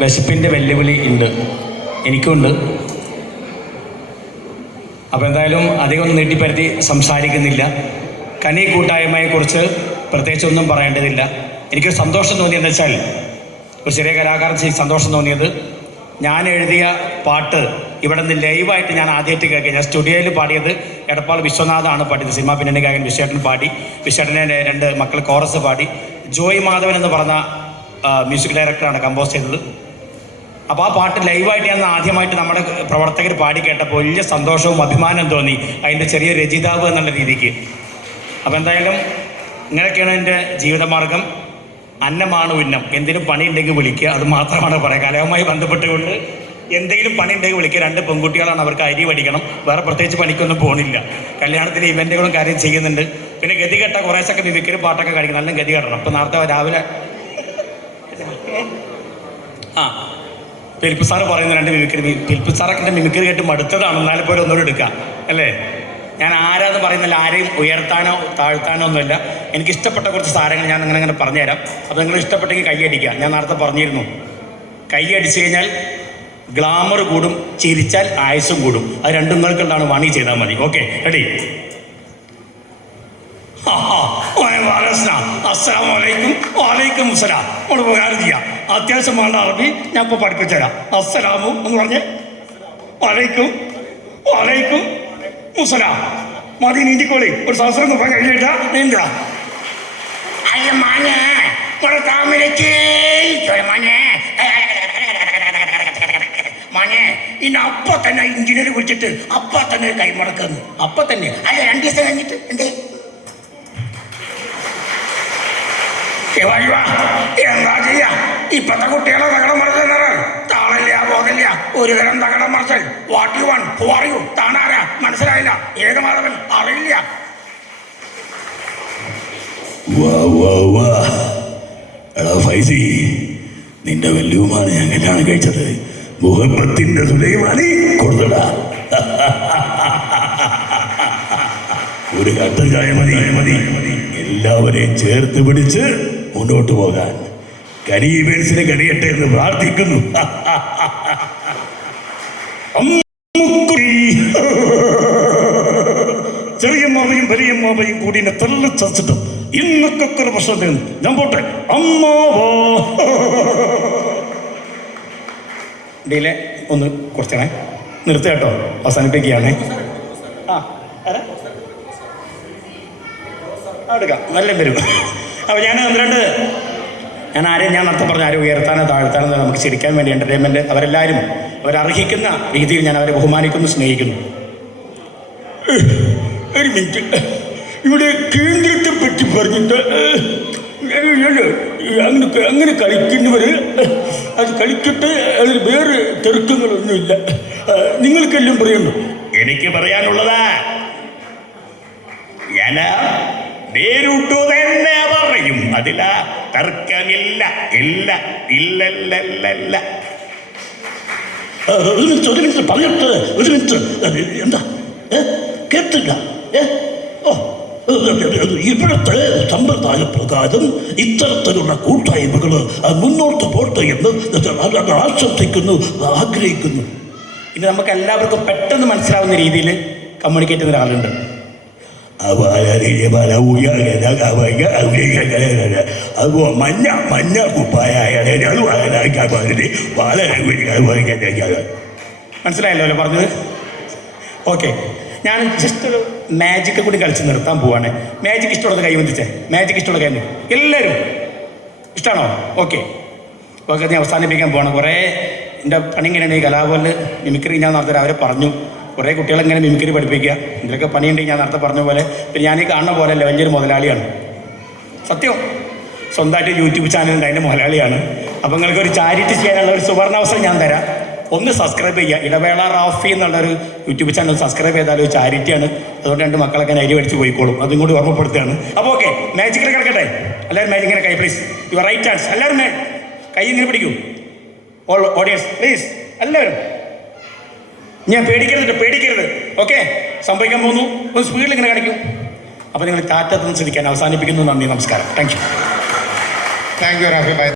വിശപ്പിന്റെ വെല്ലുവിളി ഉണ്ട്. എനിക്കുണ്ട്. അപ്പോൾ എന്തായാലും അധികം നീട്ടിപ്പരത്തി സംസാരിക്കുന്നില്ല. കനി കൂട്ടായ്മയെക്കുറിച്ച് പ്രത്യേകിച്ച് ഒന്നും പറയേണ്ടതില്ല. എനിക്ക് സന്തോഷം തോന്നിയെന്ന് വെച്ചാൽ ഒരു ചെറിയ കലാകാരൻ സന്തോഷം തോന്നിയത് ഞാൻ എഴുതിയ പാട്ട് ഇവിടെ നിന്ന് ലൈവായിട്ട് ഞാൻ ആദ്യമായിട്ട് കേൾക്കുക. ഞാൻ സ്റ്റുഡിയോയിൽ പാടിയത് എടപ്പാൾ വിശ്വനാഥാണ് പാടിയത്. സിനിമാ പിന്നണി ഗായകൻ വിശ്വേട്ടൻ പാടി വിശ്വേട്ടനെ രണ്ട് മക്കൾ കോറസ് പാടി. ജോയ് മാധവൻ എന്ന് പറഞ്ഞ മ്യൂസിക് ഡയറക്ടറാണ് കമ്പോസ് ചെയ്തത്. അപ്പോൾ ആ പാട്ട് ലൈവായിട്ട് ഞാൻ ആദ്യമായിട്ട് നമ്മുടെ പ്രവർത്തകർ പാടി കേട്ടപ്പോൾ വലിയ സന്തോഷവും അഭിമാനവും തോന്നി. അതിന്റെ ചെറിയ രചിതാവ് എന്നുള്ള രീതിക്ക്. അപ്പോൾ എന്തായാലും ഇങ്ങനെയൊക്കെയാണ് എന്റെ ജീവിതമാർഗം. അന്നമാണ് ഉന്നം. എന്തെങ്കിലും പണി ഉണ്ടെങ്കിൽ വിളിക്കുക. അത് മാത്രമാണ് പറയുക. കലവുമായി ബന്ധപ്പെട്ടുകൊണ്ട് എന്തെങ്കിലും പണി ഉണ്ടെങ്കിൽ വിളിക്കുക. രണ്ട് പെൺകുട്ടികളാണ് അവർക്ക് അരി പഠിക്കണം വേറെ പ്രത്യേകിച്ച് പണിക്കൊന്നും പോകണില്ല കല്യാണത്തിന് ഇവന്റുകളും കാര്യം ചെയ്യുന്നുണ്ട്. പിന്നെ ഗതികെട്ട കുറേശൊക്കെ മിമിക്കറി പാട്ടൊക്കെ കഴിക്കും നല്ല ഗതി കെട്ടണം. അപ്പോൾ നേരത്തെ രാവിലെ ആ ഫിലിപ്പ് സാറ് പറയുന്ന രണ്ട് മിമിക്രി ഫിലിപ്പ് സാറൊക്കെ മിമിക്രി കേട്ട് മടുത്തതാണ്. എന്നാലും പോലും ഒന്നുകൂടെ എടുക്കാം. അല്ലേ? ഞാൻ ആരാന്ന് പറയുന്നില്ല ആരെയും ഉയർത്താനോ താഴ്ത്താനോ ഒന്നുമില്ല. എനിക്ക് ഇഷ്ടപ്പെട്ട കുറച്ച് സാരങ്ങൾ ഞാൻ അങ്ങനെ അങ്ങനെ പറഞ്ഞുതരാം. അപ്പോൾ നിങ്ങൾ ഇഷ്ടപ്പെട്ടെങ്കിൽ കൈയടിക്കുക ഞാൻ നേരത്തെ പറഞ്ഞിരുന്നു. കൈയടിച്ചു കഴിഞ്ഞാൽ ഗ്ലാമർ കൂടും ചിരിച്ചാൽ ആയുസും കൂടും. അത് രണ്ടും നിങ്ങൾക്കുണ്ടാണ്. വാണി ചെയ്താൽ മതി. ഓക്കെ റെഡി അസ്സലാമലൈക്കും വാലൈക്കും അസ്സലാം. നമ്മൾ ഉപകാരം ചെയ്യാം. അത്യാവശ്യം വേണ്ട അറബി ഞാൻ ഇപ്പോൾ പഠിപ്പിച്ചു തരാം അസ്സലാമു എന്ന് പറഞ്ഞ് വലൈക്കും വലൈക്കും മുസലാം മതി നീന്തിക്കോളി. ഒരു സഹസ്രം കുപ്പം കഴിഞ്ഞിട്ടാ നീന്താ അയ്യ ഇവിടെ താമരക്കേ മാഞ്ഞേ. മോനെ ഇന്ന് അപ്പൊ തന്നെ എഞ്ചിനീയർ വിളിച്ചിട്ട് അപ്പൊ തന്നെ കൈമുടക്കുന്നു അപ്പൊ തന്നെ അല്ല രണ്ടു ദിവസം കഴിഞ്ഞിട്ട്? എന്തേ? ഏ, വാ, വാ. എന്താ ചെയ്യാ? ഇപ്പത്തെ കുട്ടികളെ തകടം മറിച്ചെന്നാണ് താളില്ല ബോധമില്ല ഒരു തരം തകടം മറിച്ചൽ. What one who are you താനാരാ മനസ്സിലായില്ല. ഏത് മാധവൻ? അറിയില്ല. എടാ ഫൈസി നിന്റെ വല്യവുമാണ് ഞാൻ കല്യാണം കഴിച്ചത്. മുഹബത്തിന്റെ സുലൈമാനി കൊടുത്തടാ. ഒരു കട്ടൻ ചായ മതി മതി. എല്ലാവരെയും ചേർത്ത് പിടിച്ച് മുന്നോട്ട് പോകാൻ. കരീബേഴ്സിനെ കഴിയട്ടെ എന്ന് പ്രാർത്ഥിക്കുന്നു. ചെറിയ മാമയും വലിയ മാമയും കൂടി എന്നെ തള്ളിച്ചതച്ചിട്ടും ഇന്നൊക്കെ ഒരു പ്രശ്നത്തിൽ ഞാൻ പോട്ടെ. അമ്മാവോ. ഡീലെ ഒന്ന് കുറച്ചണേ. നിർത്തി കേട്ടോ. അവസാനിപ്പിക്കുകയാണേ? ആ, എടുക്കാം. നല്ല വരും അപ്പോൾ ഞാൻ പന്ത്രണ്ട്. ഞാൻ ആരെയും ഞാൻ നടത്തം പറഞ്ഞ ആരും ഉയർത്താനോ താഴ്ത്താനോ. നമുക്ക് ചിരിക്കാൻ വേണ്ടി എന്റർടൈൻമെന്റ് അവരെല്ലാവരും അവരർഹിക്കുന്ന രീതിയിൽ ഞാൻ അവരെ ബഹുമാനിക്കുന്നു സ്നേഹിക്കുന്നു. ഒരു മിനിറ്റ്. ഇവിടെ കേന്ദ്രത്തെ പറ്റി പറഞ്ഞിട്ട് അങ്ങനെ അങ്ങനെ കളിക്കുന്നവർ അത് കളിക്കട്ടെ അതിൽ വേറെ തെറുക്കങ്ങളൊന്നുമില്ല നിങ്ങൾക്കെല്ലാം പറയുന്നു. എനിക്ക് പറയാനുള്ളതാ ഞാൻ നേരിട്ടു അതില തർക്കമില്ല. ഇല്ല ഇല്ലല്ലല്ല ഒരു മിനിറ്റ് ഒരു മിനിറ്റ് പറഞ്ഞിട്ട് ഒരു മിനിറ്റ്. എന്താ? കേട്ടില്ല. ഏ? ഓ അത് ഇവിടുത്തെ സമ്പ്രദായ പ്രകാരം ഇത്തരത്തിലുള്ള കൂട്ടായ്മകൾ മുന്നോട്ട് പോട്ടെ എന്ന് ആശ്വസിക്കുന്നു ആഗ്രഹിക്കുന്നു. ഇനി നമുക്ക് എല്ലാവർക്കും പെട്ടെന്ന് മനസ്സിലാവുന്ന രീതിയിൽ കമ്മ്യൂണിക്കേറ്റ് ചെയ്യുന്ന ഒരാളുണ്ട്. അപ്പോ മഞ്ഞ മഞ്ഞ കുപ്പായ വളരെ മനസ്സിലായല്ലോ പറഞ്ഞത്? ഓക്കെ. ഞാൻ ജസ്റ്റ് ഒരു മാജിക്ക് കൂടി കളിച്ച് നിർത്താൻ പോവാണ്. മാജിക് ഇഷ്ടമുള്ളത് കൈ വന്നിച്ചേ മാജിക് ഇഷ്ടമുള്ള കൈ എല്ലാവരും ഇഷ്ടമാണോ ഓക്കെ. ഓക്കെ ഞാൻ അവസാനിപ്പിക്കാൻ പോവാണ്. കുറേ എന്റെ പണി ഇങ്ങനെയാണ് ഈ കലാപോലെ മിമിക്രി ഞാൻ നടത്തരാ അവരെ പറഞ്ഞു. കുറേ കുട്ടികളെ ഇങ്ങനെ മിമിക്രി പഠിപ്പിക്കുക. ഇതിലൊക്കെ പണിയുണ്ടെങ്കിൽ ഞാൻ നേരത്തെ പറഞ്ഞ പോലെ. പിന്നെ ഞാൻ ഈ കാണുന്ന പോലെ അല്ല മുതലാളിയാണ്. സത്യം. സ്വന്തമായിട്ട് യൂട്യൂബ് ചാനലുണ്ട് അതിന്റെ മുതലാളിയാണ്. അപ്പോൾ നിങ്ങൾക്ക് ഒരു ചാരിറ്റി ചെയ്യാനുള്ള ഒരു സുവർണാവസരം ഞാൻ തരാം. ഒന്ന് സബ്സ്ക്രൈബ് ചെയ്യുക. ഇടവേള റാഫി എന്നുള്ളൊരു യൂട്യൂബ് ചാനൽ സബ്സ്ക്രൈബ് ചെയ്താൽ ഒരു ചാരിറ്റിയാണ് അതുകൊണ്ട് രണ്ട് മക്കളൊക്കെ അരി അടിച്ച് പോയിക്കോളും. അതും കൂടി ഓർമ്മപ്പെടുത്തുകയാണ്. അപ്പോൾ ഓക്കെ മാജിക്കിൽ കിടക്കട്ടെ. എല്ലാവരും മാജിക് ഇങ്ങനെ കൈ പ്ലീസ് യുവർ റൈറ്റ് ഹാൻഡ്സ് എല്ലാവരും കൈ ഇങ്ങനെ പിടിക്കൂ. ഓൾ ഓഡിയൻസ് പ്ലീസ് എല്ലാവരും. ഞാൻ പേടിക്കരുത് പേടിക്കരുത്. ഓക്കെ സംഭവിക്കാൻ പോകുന്നു. ഒന്ന് സ്പീഡിൽ ഇങ്ങനെ കാണിക്കും. അപ്പോൾ നിങ്ങൾ ടാറ്റ ശ്രദ്ധിക്കാൻ അവസാനിപ്പിക്കുന്നു. നന്ദി നമസ്കാരം. Thank you thank you Rafi